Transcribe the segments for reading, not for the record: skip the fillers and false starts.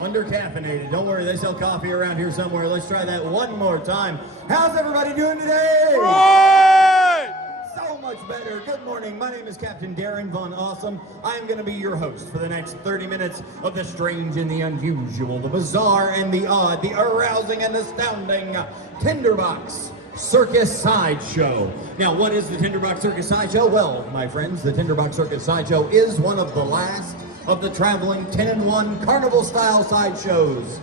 Under-caffeinated. Don't worry, they sell coffee around here somewhere. Let's try that one more time. How's everybody doing today? Right! So much better. Good morning. My name is Captain Darren Von Awesome. I am going to be your host for the next 30 minutes of the strange and the unusual, the bizarre and the odd, the arousing and astounding Tinderbox Circus Sideshow. Now, what is the Tinderbox Circus Sideshow? Well, my friends, the Tinderbox Circus Sideshow is one of the last of the traveling 10-in-1 carnival-style sideshows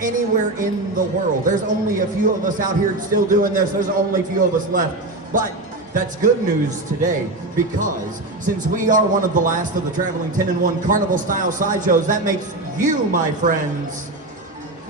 anywhere in the world. There's only a few of us out here still doing this. There's only a few of us left. But that's good news today, because since we are one of the last of the traveling 10-in-1 carnival-style sideshows, that makes you, my friends,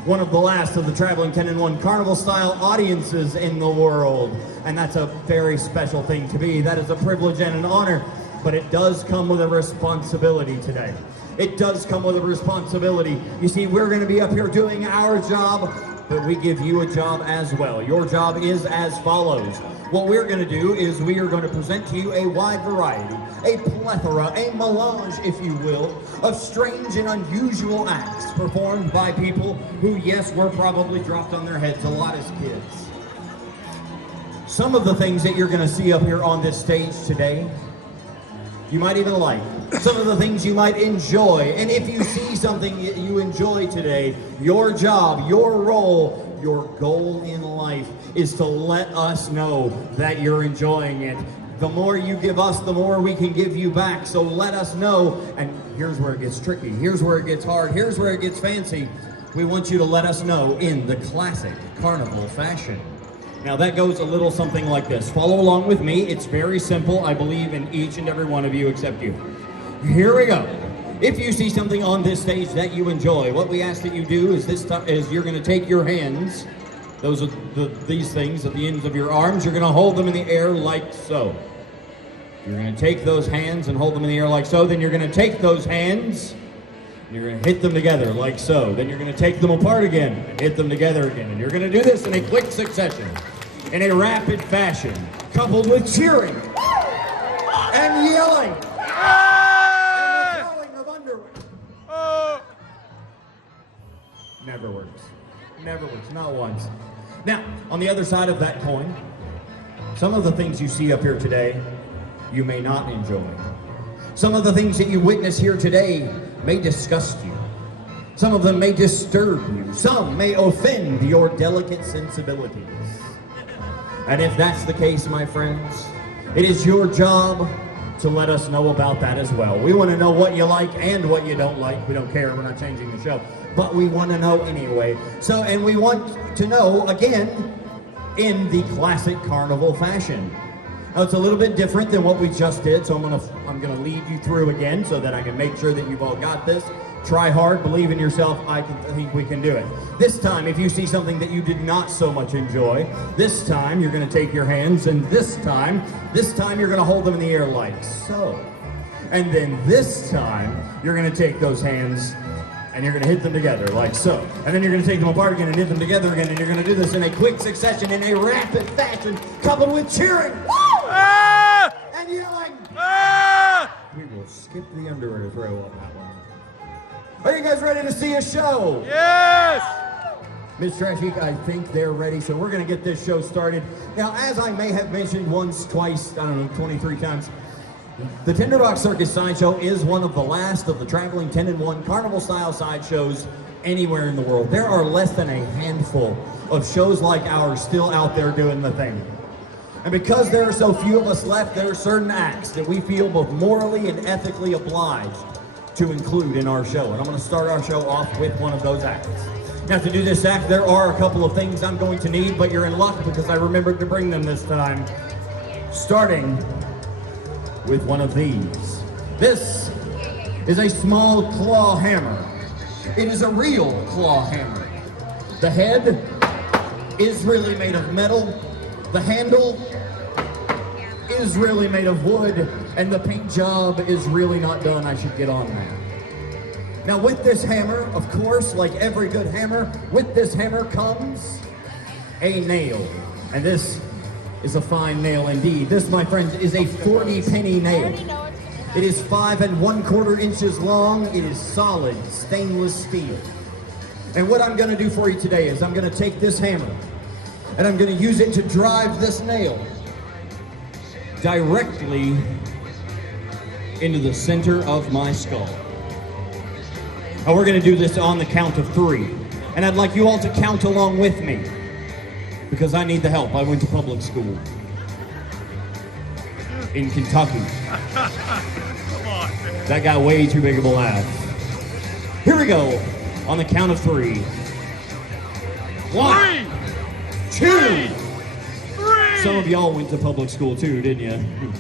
one of the last of the traveling 10-in-1 carnival-style audiences in the world. And that's a very special thing to be. That is a privilege and an honor. But it does come with a responsibility today. It does come with a responsibility. You see, we're going to be up here doing our job, but we give you a job as well. Your job is as follows. What we're going to do is we are going to present to you a wide variety, a plethora, a melange, if you will, of strange and unusual acts performed by people who, yes, were probably dropped on their heads a lot as kids. Some of the things that you're going to see up here on this stage today, you might even like. Some of the things you might enjoy. And if you see something that you enjoy today, your job, your role, your goal in life is to let us know that you're enjoying it. The more you give us, the more we can give you back. So let us know. And here's where it gets tricky. Here's where it gets hard. Here's where it gets fancy. We want you to let us know in the classic carnival fashion. Now that goes a little something like this. Follow along with me. It's very simple. I believe in each and every one of you except you. Here we go. If you see something on this stage that you enjoy, what we ask that you do is you're going to take your hands. Those are these things at the ends of your arms. You're going to hold them in the air like so. You're going to take those hands and hold them in the air like so. Then you're going to take those hands and you're going to hit them together like so. Then you're going to take them apart again and hit them together again. And you're going to do this in a quick succession, in a rapid fashion, coupled with cheering and yelling and the throwing of underwear. Never works. Never works. Not once. Now, on the other side of that coin, some of the things you see up here today, you may not enjoy. Some of the things that you witness here today may disgust you. Some of them may disturb you. Some may offend your delicate sensibilities. And if that's the case, my friends, it is your job to let us know about that as well. We want to know what you like and what you don't like. We don't care. We're not changing the show. But we want to know anyway. So, and we want to know, again, in the classic carnival fashion. Now, it's a little bit different than what we just did, so I'm gonna lead you through again so that I can make sure that you've all got this. Try hard, believe in yourself. I think we can do it. This time, if you see something that you did not so much enjoy, this time you're gonna take your hands, and this time you're gonna hold them in the air like so. And then this time, you're gonna take those hands and you're going to hit them together like so. And then you're going to take them apart again and hit them together again, and you're going to do this in a quick succession, in a rapid fashion, coupled with cheering and yelling. We will skip the underwear throw on that one. Are you guys ready to see a show? Yes! Miss Trashy, I think they're ready, so we're going to get this show started. Now, as I may have mentioned once, twice, I don't know, 23 times, the Tinderbox Circus Sideshow is one of the last of the traveling 10-in-1 carnival-style sideshows anywhere in the world. There are less than a handful of shows like ours still out there doing the thing. And because there are so few of us left, there are certain acts that we feel both morally and ethically obliged to include in our show. And I'm going to start our show off with one of those acts. Now, to do this act, there are a couple of things I'm going to need, but you're in luck because I remembered to bring them this time. Starting with one of these. This is a small claw hammer. It is a real claw hammer. The head is really made of metal. The handle is really made of wood. And the paint job is really not done. I should get on that. Now with this hammer, of course, like every good hammer, with this hammer comes a nail. And this is a fine nail indeed. This, my friends, is a 40-penny nail. It is 5 1/4 inches long. It is solid stainless steel. And what I'm going to do for you today is I'm going to take this hammer and I'm going to use it to drive this nail directly into the center of my skull. Now we're going to do this on the count of 3. And I'd like you all to count along with me because I need the help. I went to public school in Kentucky. Come on, man. That got way too big of a laugh. Here we go on the count of 3. 1, 2. 3. Some of y'all went to public school too, didn't you?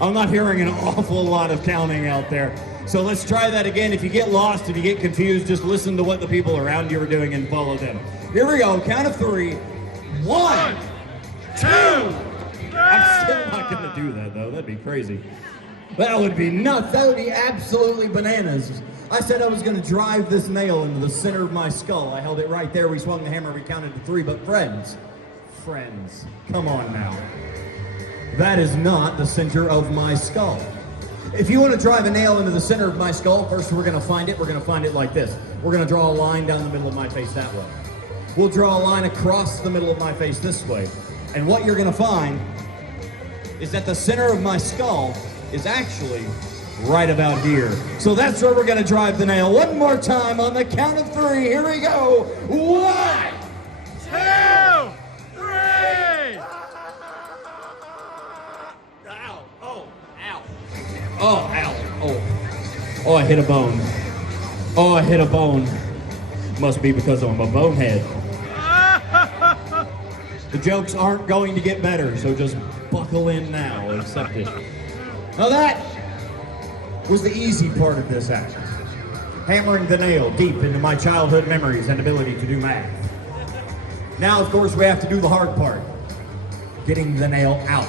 I'm not hearing an awful lot of counting out there. So let's try that again. If you get lost, if you get confused, just listen to what the people around you are doing and follow them. Here we go, count of 3. 1, 2. I'm still not gonna do that though, that'd be crazy. That would be nuts, that would be absolutely bananas. I said I was gonna drive this nail into the center of my skull. I held it right there, we swung the hammer, we counted to 3, but friends, come on now. That is not the center of my skull. If you want to drive a nail into the center of my skull, first we're going to find it like this. We're going to draw a line down the middle of my face that way. We'll draw a line across the middle of my face this way. And what you're going to find is that the center of my skull is actually right about here. So that's where we're going to drive the nail. One more time on the count of 3. Here we go. 1, 2, 3. Oh, ow. Oh, I hit a bone. Oh, I hit a bone. Must be because I'm a bonehead. The jokes aren't going to get better, so just buckle in now, accept it. Now that was the easy part of this act. Hammering the nail deep into my childhood memories and ability to do math. Now, of course, we have to do the hard part. Getting the nail out.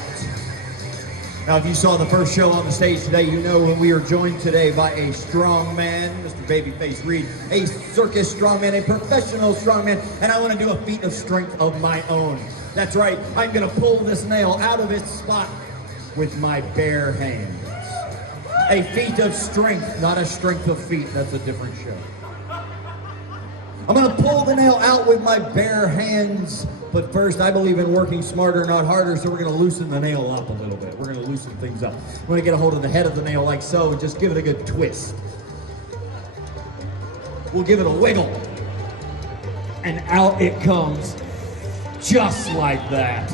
Now, if you saw the first show on the stage today, you know when we are joined today by a strong man, Mr. Babyface Reed, a circus strongman, a professional strongman, and I want to do a feat of strength of my own. That's right, I'm going to pull this nail out of its spot with my bare hands. A feat of strength, not a strength of feet. That's a different show. I'm going to pull the nail out with my bare hands. But first, I believe in working smarter, not harder, so we're going to loosen the nail up a little bit. We're going to loosen things up. We're going to get a hold of the head of the nail like so, and just give it a good twist. We'll give it a wiggle. And out it comes, just like that.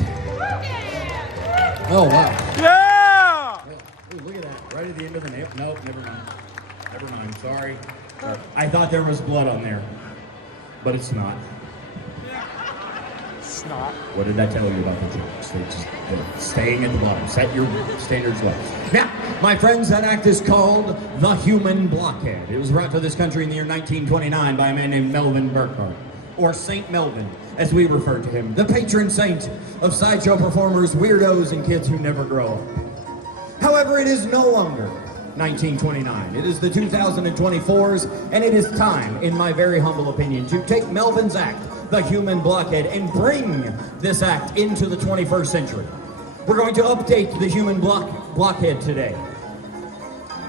Oh, wow. Yeah! Ooh, look at that, right at the end of the nail. Nope, never mind, sorry. I thought there was blood on there, but it's not. Not. What did I tell you about the jokes? They're staying at the bottom. Set your standards low. Now, my friends, that act is called the Human Blockhead. It was brought to this country in the year 1929 by a man named Melvin Burkhart, or Saint Melvin, as we refer to him, the patron saint of sideshow performers, weirdos, and kids who never grow up. However, it is no longer 1929. It is the 2024s, and it is time, in my very humble opinion, to take Melvin's act, the Human Blockhead, and bring this act into the 21st century. We're going to update the Human Blockhead today.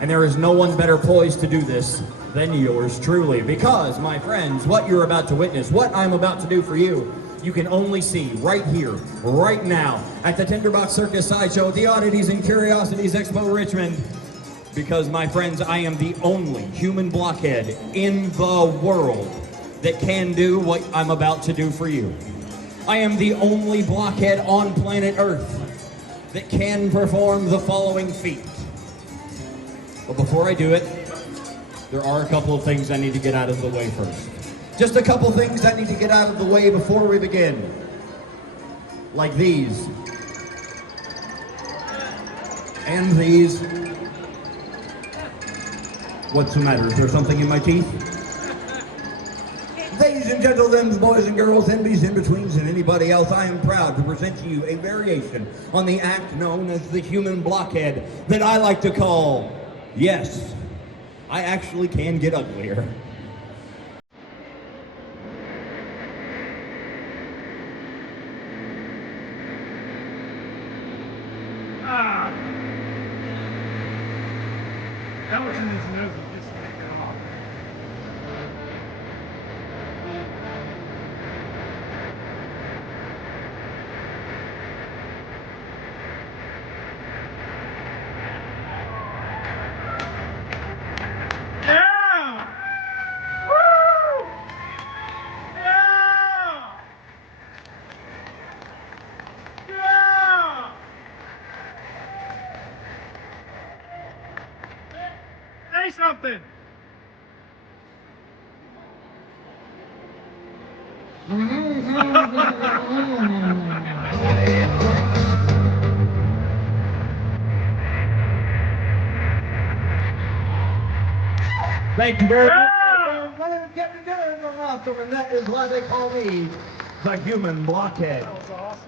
And there is no one better poised to do this than yours truly. Because, my friends, what you're about to witness, what I'm about to do for you, you can only see right here, right now, at the Tinderbox Circus Sideshow at the Oddities and Curiosities Expo Richmond. Because, my friends, I am the only human blockhead in the world that can do what I'm about to do for you. I am the only blockhead on planet Earth that can perform the following feat. But before I do it, there are a couple of things I need to get out of the way first. Just a couple things I need to get out of the way before we begin. Like these. And these. What's the matter? Is there something in my teeth? Ladies and gentlemen, boys and girls, envies, in-betweens, and anybody else, I am proud to present to you a variation on the act known as the Human Blockhead that I like to call, yes, I actually can get uglier. That was in his nose. Just make it off. something. Thank you very much. Yeah! My name is Captain Darren Von Awesome, and that is why they call me the Human Blockhead. That was awesome.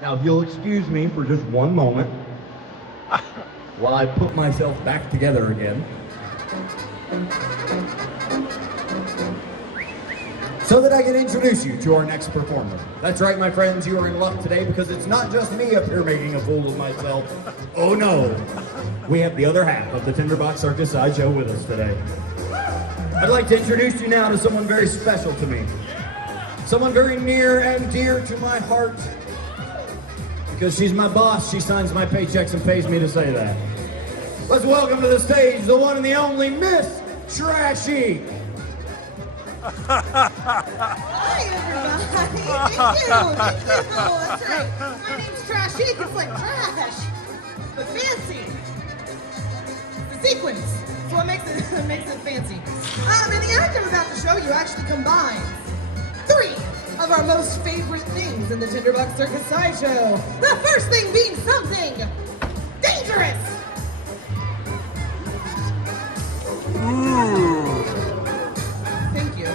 Now, if you'll excuse me for just one moment while I put myself back together again, so that I can introduce you to our next performer. That's right, my friends, you are in luck today because it's not just me up here making a fool of myself. Oh no, we have the other half of the Tinderbox Circus Sideshow with us today. I'd like to introduce you now to someone very special to me. Someone very near and dear to my heart. Because she's my boss, she signs my paychecks and pays me to say that. Let's welcome to the stage the one and the only Miss Trashy. Hi, everybody. Thank you. That's right. My name's Trashy. It's like trash, but fancy. The sequence. That's what makes it fancy. And the act I'm about to show you actually combines three of our most favorite things in the Tinderbox Circus Sideshow. The first thing being something dangerous. Thank you.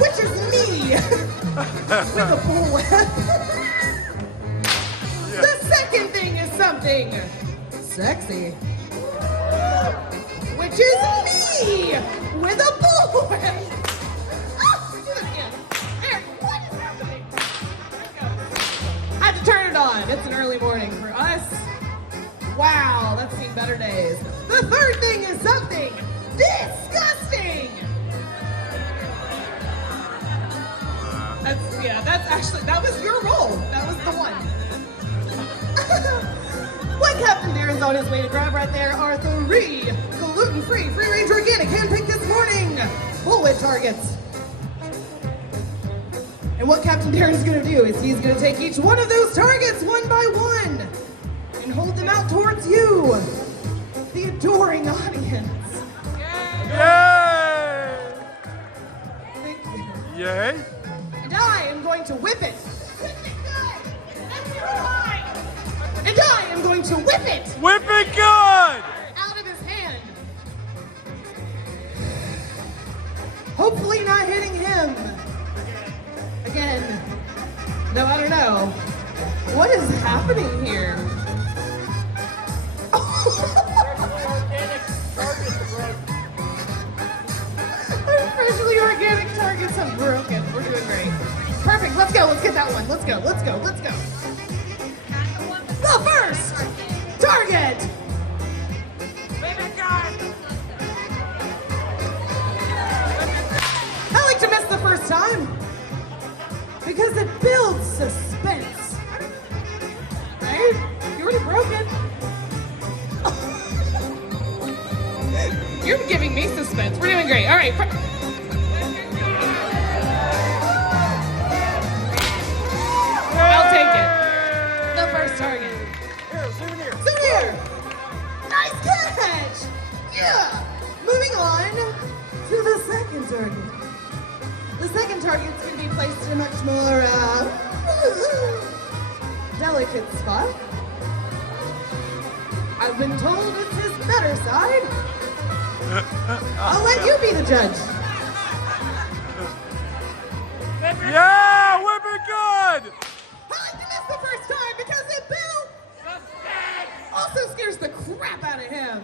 Which is me with a bullwhip. The second thing is something sexy, which is me with a bullwhip. Oh, do it again. There, what is happening? I have to turn it on. It's an early morning for us. Wow, that's seen better days. The third thing is something disgusting. That was your role. That was the one. What Captain Darren's on his way to grab right there are three gluten-free, free-range organic, hand-picked this morning bullwhip targets. And what Captain Darren's gonna do is he's gonna take each one of those targets one by one and hold them out towards you, the adoring audience. Yay! Thank you. Yay! And I am going to whip it. Whip it good. That's your line. And I am going to whip it Whip it good! out of his hand. Hopefully not hitting him. Again. No, I don't know. What is happening here? Freshly organic targets have broken. We're doing great. Perfect. Let's go. Let's get that one. Let's go. Let's go. Let's go. The first target. I like to miss the first time because it builds suspense. Right? You already broke it. You're giving me suspense. We're doing great. All right. I'll take it. The first target. Here, souvenir. Souvenir. Nice catch. Yeah. Moving on to the second target. The second target's going to be placed in a much more delicate spot. I've been told it's his better side. I'll let you be the judge. Yeah! Whip it good! I like to miss the first time because it builds suspense. Also scares the crap out of him.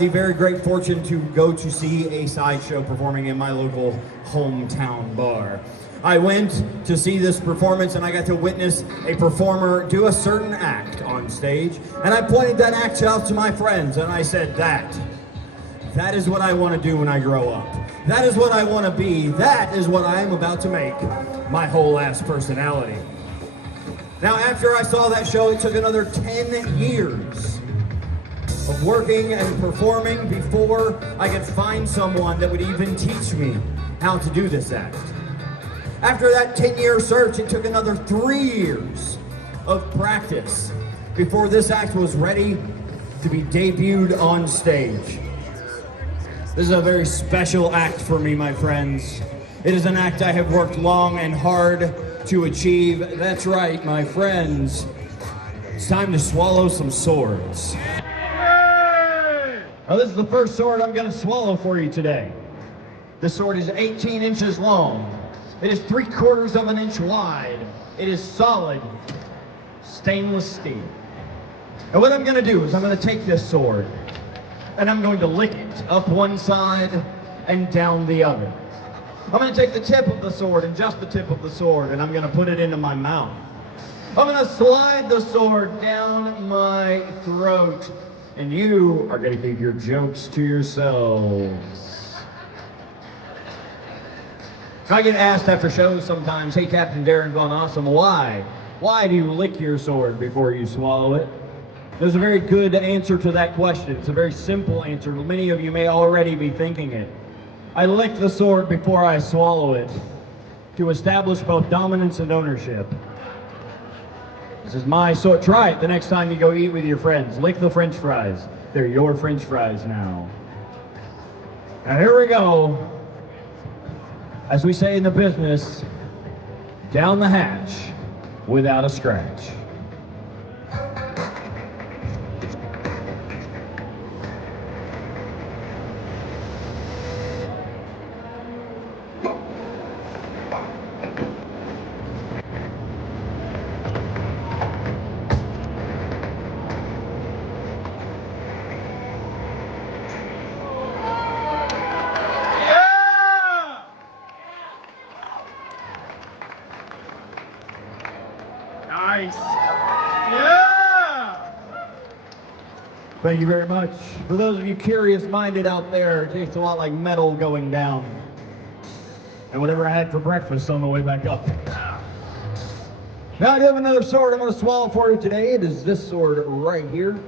The very great fortune to go to see a Sideshow performing in my local hometown bar. I went to see this performance and I got to witness a performer do a certain act on stage, and I pointed that act out to my friends and I said, that is what I want to do when I grow up. That is what I want to be. That is what I am about to make my whole ass personality. Now, after I saw that show, it took another 10 years of working and performing before I could find someone that would even teach me how to do this act. After that 10-year search, it took another 3 years of practice before this act was ready to be debuted on stage. This is a very special act for me, my friends. It is an act I have worked long and hard to achieve. That's right, my friends. It's time to swallow some swords. Now, this is the first sword I'm going to swallow for you today. This sword is 18 inches long. It is 3/4 of an inch wide. It is solid stainless steel. And what I'm going to do is I'm going to take this sword and I'm going to lick it up one side and down the other. I'm going to take the tip of the sword, and just the tip of the sword, and I'm going to put it into my mouth. I'm going to slide the sword down my throat, and you are going to keep your jokes to yourselves. I get asked after shows sometimes, hey, Captain Darren Von Awesome, why? Why do you lick your sword before you swallow it? There's a very good answer to that question. It's a very simple answer. Many of you may already be thinking it. I lick the sword before I swallow it to establish both dominance and ownership. This is my sword. Try it the next time you go eat with your friends. Lick the French fries. They're your French fries now. Now here we go. As we say in the business, down the hatch without a scratch. Nice. Yeah! Thank you very much. For those of you curious-minded out there, it tastes a lot like metal going down. And whatever I had for breakfast on the way back up. Now I do have another sword I'm going to swallow for you today. It is this sword right here.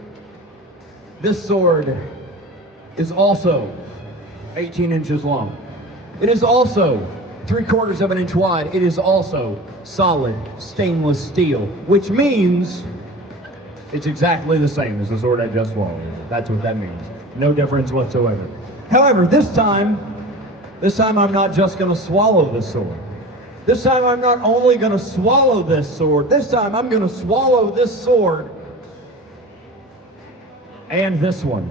This sword is also 18 inches long. It is also 3/4 of an inch wide. It is also solid stainless steel, which means it's exactly the same as the sword I just swallowed. That's what that means. No difference whatsoever. However, this time I'm not just going to swallow this sword. This time I'm not only going to swallow this sword, this time I'm going to swallow this sword and this one.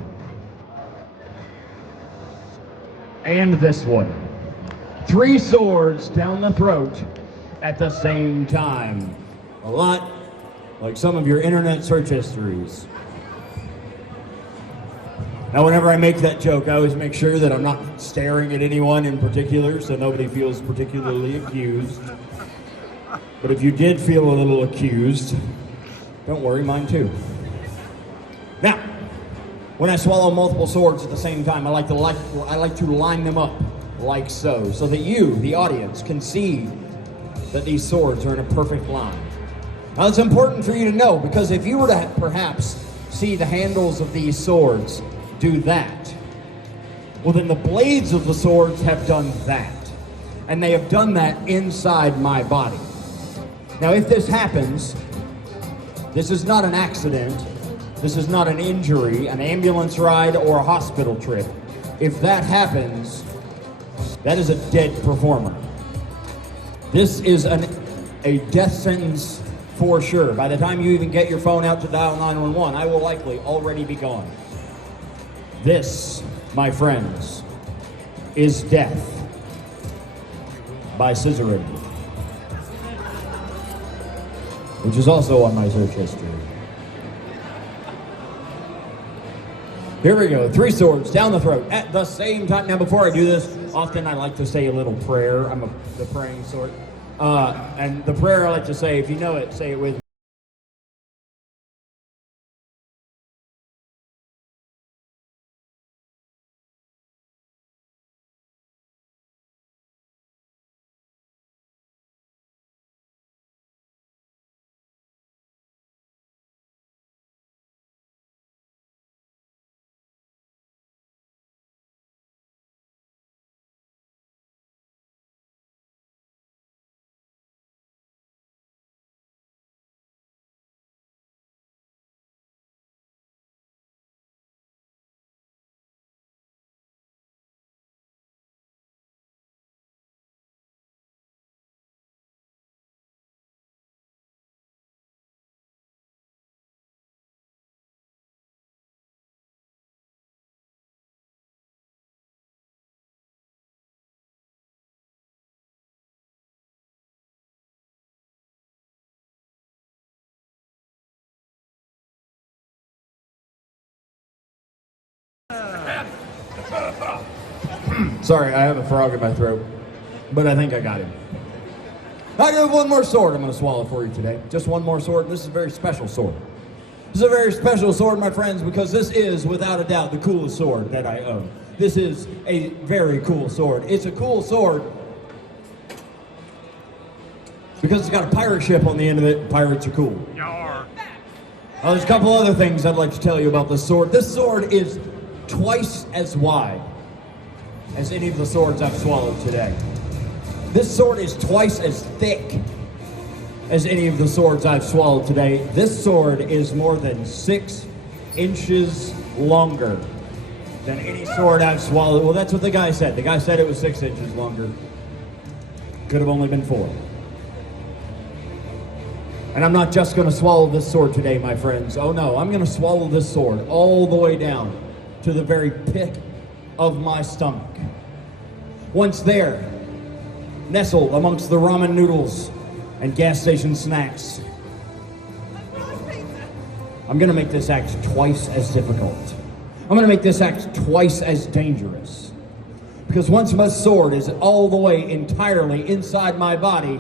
And this one. 3 swords down the throat at the same time. A lot like some of your internet search histories. Now, whenever I make that joke, I always make sure that I'm not staring at anyone in particular, so nobody feels particularly accused. But if you did feel a little accused, don't worry, mine too. Now, when I swallow multiple swords at the same time, I like to line them up like so that you, the audience, can see that these swords are in a perfect line. Now, it's important for you to know, because if you were to perhaps see the handles of these swords do that, well, then the blades of the swords have done that. And they have done that inside my body. Now, if this happens, this is not an accident. This is not an injury, an ambulance ride, or a hospital trip. If that happens, that is a dead performer. This is a death sentence for sure. By the time you even get your phone out to dial 911, I will likely already be gone. This, my friends, is death by scissoring, which is also on my search history. Here we go. 3 swords down the throat at the same time. Now, before I do this, often I like to say a little prayer. I'm the praying sort. And the prayer I like to say, if you know it, say it with me. Sorry, I have a frog in my throat, but I think I got him. I have one more sword I'm going to swallow for you today. Just one more sword. This is a very special sword. This is a very special sword, my friends, because this is, without a doubt, the coolest sword that I own. This is a very cool sword. It's a cool sword because it's got a pirate ship on the end of it. Pirates are cool. Yar. There's a couple other things I'd like to tell you about this sword. This sword is twice as wide as any of the swords I've swallowed today. This sword is twice as thick as any of the swords I've swallowed today. This sword is more than 6 inches longer than any sword I've swallowed. Well, that's what the guy said. The guy said it was 6 inches longer. Could have only been 4. And I'm not just gonna swallow this sword today, my friends. Oh no, I'm gonna swallow this sword all the way down to the very pit of my stomach. Once there, nestled amongst the ramen noodles and gas station snacks, I'm gonna make this act twice as difficult. I'm gonna make this act twice as dangerous. Because once my sword is all the way entirely inside my body,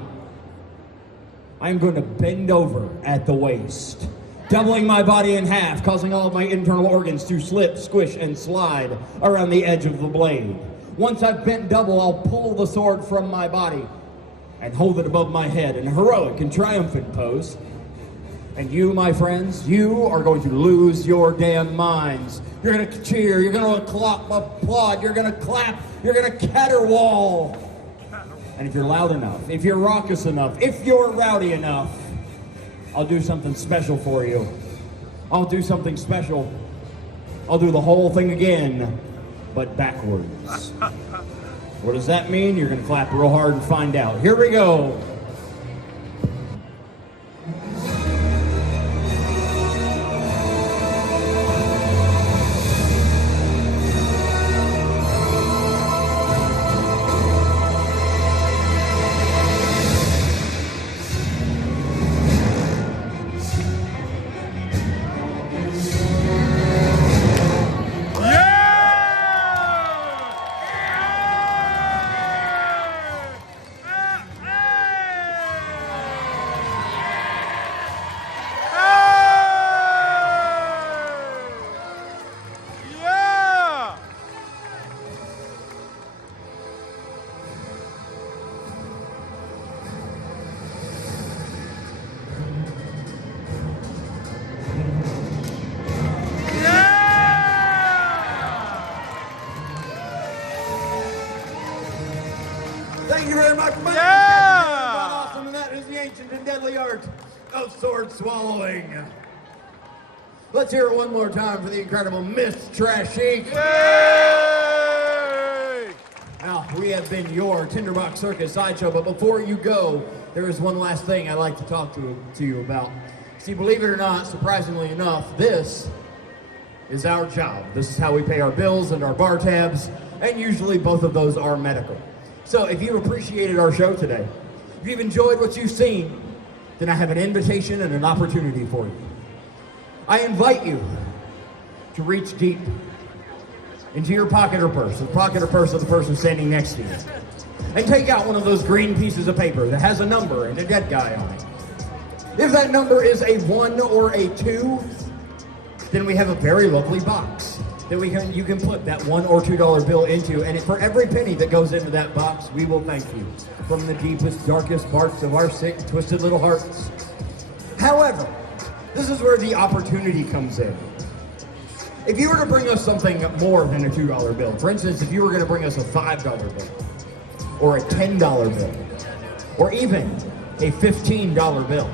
I'm going to bend over at the waist, doubling my body in half, causing all of my internal organs to slip, squish, and slide around the edge of the blade. Once I've bent double, I'll pull the sword from my body and hold it above my head in a heroic and triumphant pose. And you, my friends, you are going to lose your damn minds. You're going to cheer, you're going to applaud, you're going to clap, you're going to caterwaul. And if you're loud enough, if you're raucous enough, if you're rowdy enough, I'll do something special for you. I'll do something special. I'll do the whole thing again, but backwards. What does that mean? You're going to clap real hard and find out. Here we go. Thank you very much. Yeah! Awesome, and that is the ancient and deadly art of sword swallowing. Let's hear it one more time for the incredible Miss Trashy. Yay! Now, we have been your Tinderbox Circus Sideshow, but before you go, there is one last thing I'd like to talk to you about. See, believe it or not, surprisingly enough, this is our job. This is how we pay our bills and our bar tabs, and usually both of those are medical. So if you've appreciated our show today, if you've enjoyed what you've seen, then I have an invitation and an opportunity for you. I invite you to reach deep into your pocket or purse, the pocket or purse of the person standing next to you, and take out one of those green pieces of paper that has a number and a dead guy on it. If that number is a 1 or a 2, then we have a very lovely box that you can put that $1 or $2 bill into, and for every penny that goes into that box, we will thank you from the deepest, darkest parts of our sick, twisted little hearts. However, this is where the opportunity comes in. If you were to bring us something more than a $2 bill, for instance, if you were going to bring us a $5 bill, or a $10 bill, or even a $15 bill,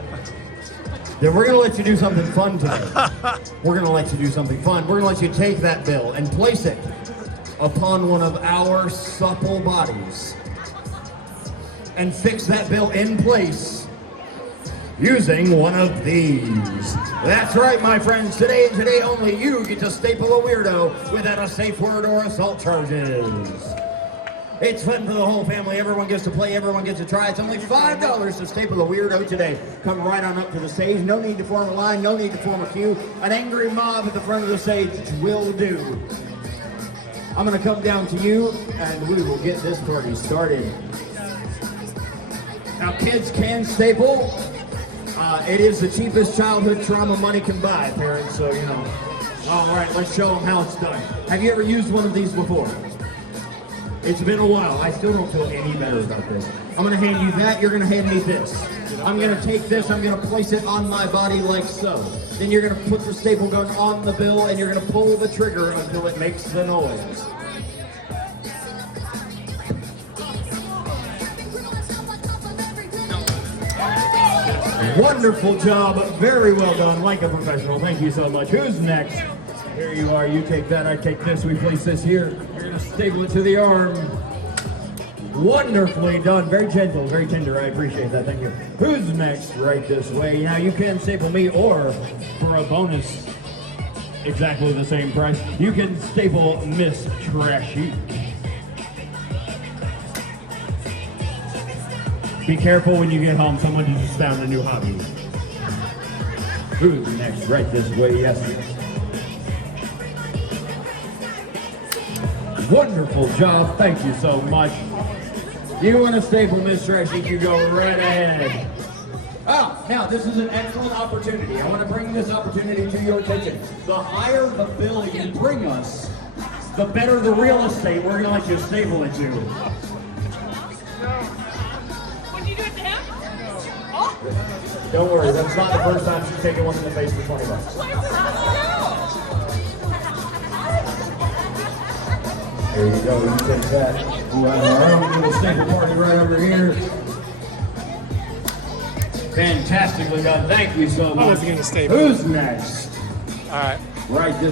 then we're going to let you do something fun today. We're going to let you do something fun. We're going to let you take that bill and place it upon one of our supple bodies and fix that bill in place using one of these. That's right, my friends. Today and today only, you get to staple a weirdo without a safe word or assault charges. It's fun for the whole family. Everyone gets to play. Everyone gets to try. It's only $5 to staple a weirdo today. Come right on up to the stage. No need to form a line. No need to form a queue. An angry mob at the front of the stage will do. I'm going to come down to you, and we will get this party started. Now, kids can staple. It is the cheapest childhood trauma money can buy, parents, so, you know. All right, let's show them how it's done. Have you ever used one of these before? It's been a while. I still don't feel any better about this. I'm going to hand you that. You're going to hand me this. I'm going to take this. I'm going to place it on my body like so. Then you're going to put the staple gun on the bill, and you're going to pull the trigger until it makes the noise. Wonderful job. Very well done. Like a professional. Thank you so much. Who's next? Here you are. You take that. I take this. We place this here. You're going to staple it to the arm. Wonderfully done. Very gentle. Very tender. I appreciate that. Thank you. Who's next? Right this way. Now you can staple me, or for a bonus, exactly the same price, you can staple Miss Trashy. Be careful when you get home. Someone just found a new hobby. Who's next? Right this way. Yes. Wonderful job. Thank you so much. You want to staple Miss Trashy, you go right ahead. Oh, now this is an excellent opportunity. I want to bring this opportunity to your attention. The higher the bill you bring us, the better the real estate we're going to let you staple it to. Would you do it to him? Oh. Don't worry, that's not the first time she's taken one in the face for 20 bucks. There you go, you take that. Wow, little staple party right over here. Fantastically done. Thank you so much. I was getting a staple. Who's next? All right. Right this